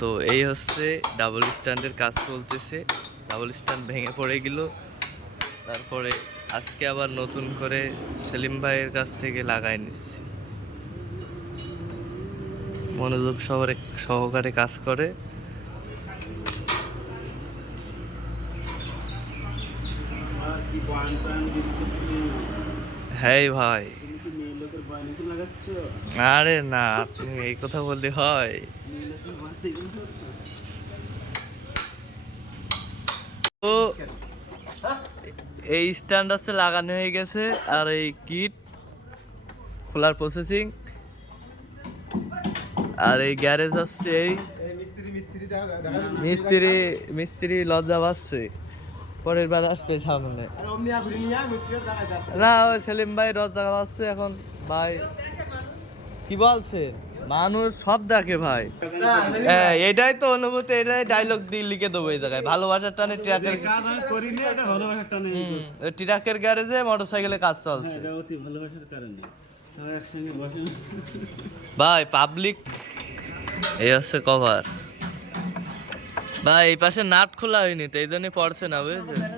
তো এই হচ্ছে ডাবল স্ট্যান্ডের কাজ চলতেছে। ডাবল স্ট্যান্ড ভেঙে পড়ে গেল, তারপরে আজকে আবার নতুন করে সেলিম ভাইয়ের কাছ থেকে লাগাই নিচ্ছি। মনোযোগ সহকারে কাজ করে। হ্যাঁ ভাই, আরে না, আপনি এই কথা বললে হয়? তো এই স্ট্যান্ড আছে লাগানো হয়ে গেছে, আর এই কিট খোলার প্রসেসিং, আর এই গ্যারেজ আসছে। এই মিস্ত্রি লজ্জা পাচ্ছে, পরের বার আসবে সামনে। না, ওই সেলিম ভাই লজ্জা পাচ্ছে এখন। ভাই কি বলছেন, মানুষ সব দেখে ভাই। এটাই তো অনুভূতি, এটাই ডায়লগ দিয়ে লিখে দেবো এই জায়গায়। ভালোবাসার টানে ট্রাকের গ্যারেজে মোটরসাইকেলে কাজ চলছে ভাই। পাবলিক এই হচ্ছে কভার ভাই। এই পাশে নাট খোলা হয়নি তো এই জন্য পড়ছে না, বুঝলেন?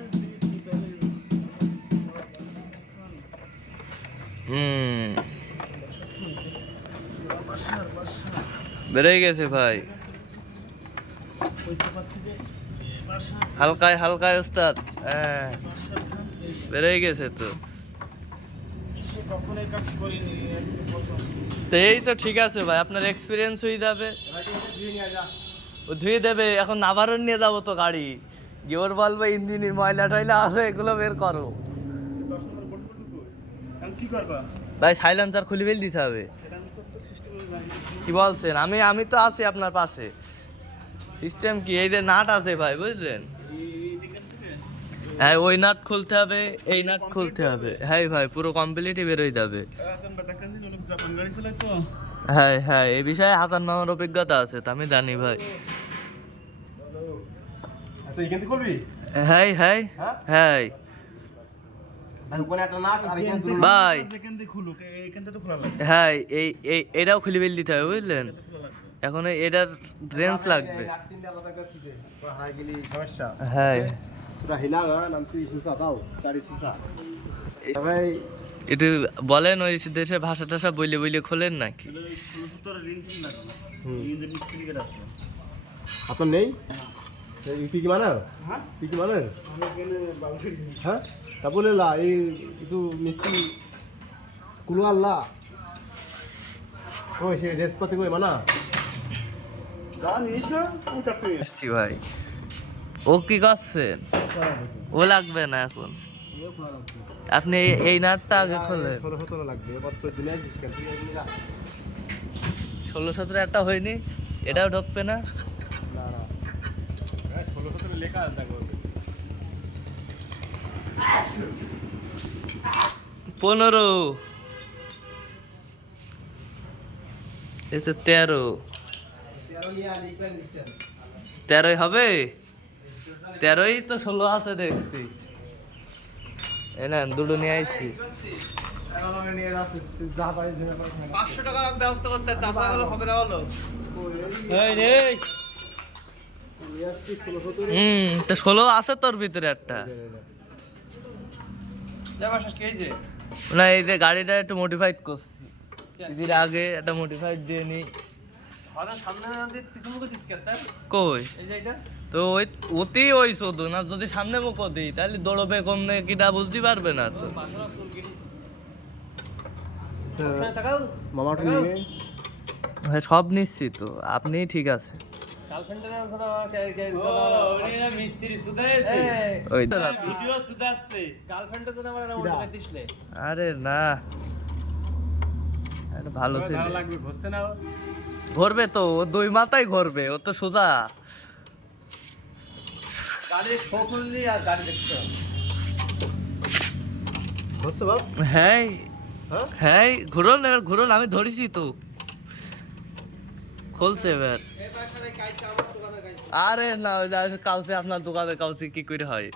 বেড়ে গেছে ভাই, হালকায় হালকায় ওস্তাদ। হ্যাঁ, বেড়ে গেছে তো। এই তো ঠিক আছে ভাই, আপনার এক্সপিরিয়েন্স হয়ে যাবে। ও ধুয়ে দেবে, এখন নাবারণ নিয়ে যাবো তো গাড়ি, গিয়ে বলবো ইঞ্জিনের ময়লা টয়লা আছে, এগুলো বের করো ভাই। সাইলেন্সার খুলে ফেল দিতে হবে। কি বলছেন? আমি তো আছি আপনার পাশে। সিস্টেম কি, এই যে নাট আছে ভাই, বুঝলেন? হ্যাঁ, ওই নাট খুলতে হবে, এই নাট খুলতে হবে। হ্যাঁ ভাই, পুরো কমপ্লিটই বেরোয় যাবে। হ্যাঁ হ্যাঁ, এই বিষয়ে হাসান মামার অভিজ্ঞতা আছে, তা আমি জানি ভাই। হ্যাঁ হ্যাঁ হ্যাঁ ভাই, হ্যাঁ এটাও খুলে ফেল দিতে হবে, বুঝলেন? এখন এটার রেঞ্জ লাগবে। হ্যাঁ, একটু বলেন, ওই দেশে ভাষা টাষা বইলে বইলে খোলেন নাকি? আপনার নেই কি মানে কি মানে? হ্যাঁ, তা বলে এই একটু মিস্ত্রি কুলো আল্লাহ ওই সে ড্রেসপাতি কই মানা আসছি ভাই। ও কি করছেন? ও লাগবে না এখন, আপনি এই নাটটা আগে খোলেন। 16-17 লাগবে, এবার 16-17 একটা হয়নি, এটাও ঢুকবে না। 16-17 লেখা আছে 15, এই তো 13। 13 হবে, 13ই তো 16 আছে দেখছি। না, দুটো নিয়ে আইছি। 500 টাকা ব্যবস্থা করতে হবে না হলো। তো 16 আছে তোর ভিতরে একটা। না, এই যে গাড়িটা একটু মডিফাইড করছি, এর আগে একটা মডিফাইড দিয়ে নি। কই তো ওই অতি ওই শুধু না, যদি সামনে মুখ দিই তাহলে দৌড়বে কমনে কিটা বুঝতে পারবে না তো। হ্যাঁ, সব নিচ্ছি তো, আপনি ঠিক আছে। আরে না, ভালো ঘুরবে তো, ও 2 মাথায় ঘুরবে, ও তো সোজা। হ্যাঁ হ্যাঁ, ঘুরুন এবার, ঘুরুন, আমি ধরেছি তো, খুলছে এবার। আরে না, কালকে আপনার দোকানে কালকে কি করে হয়?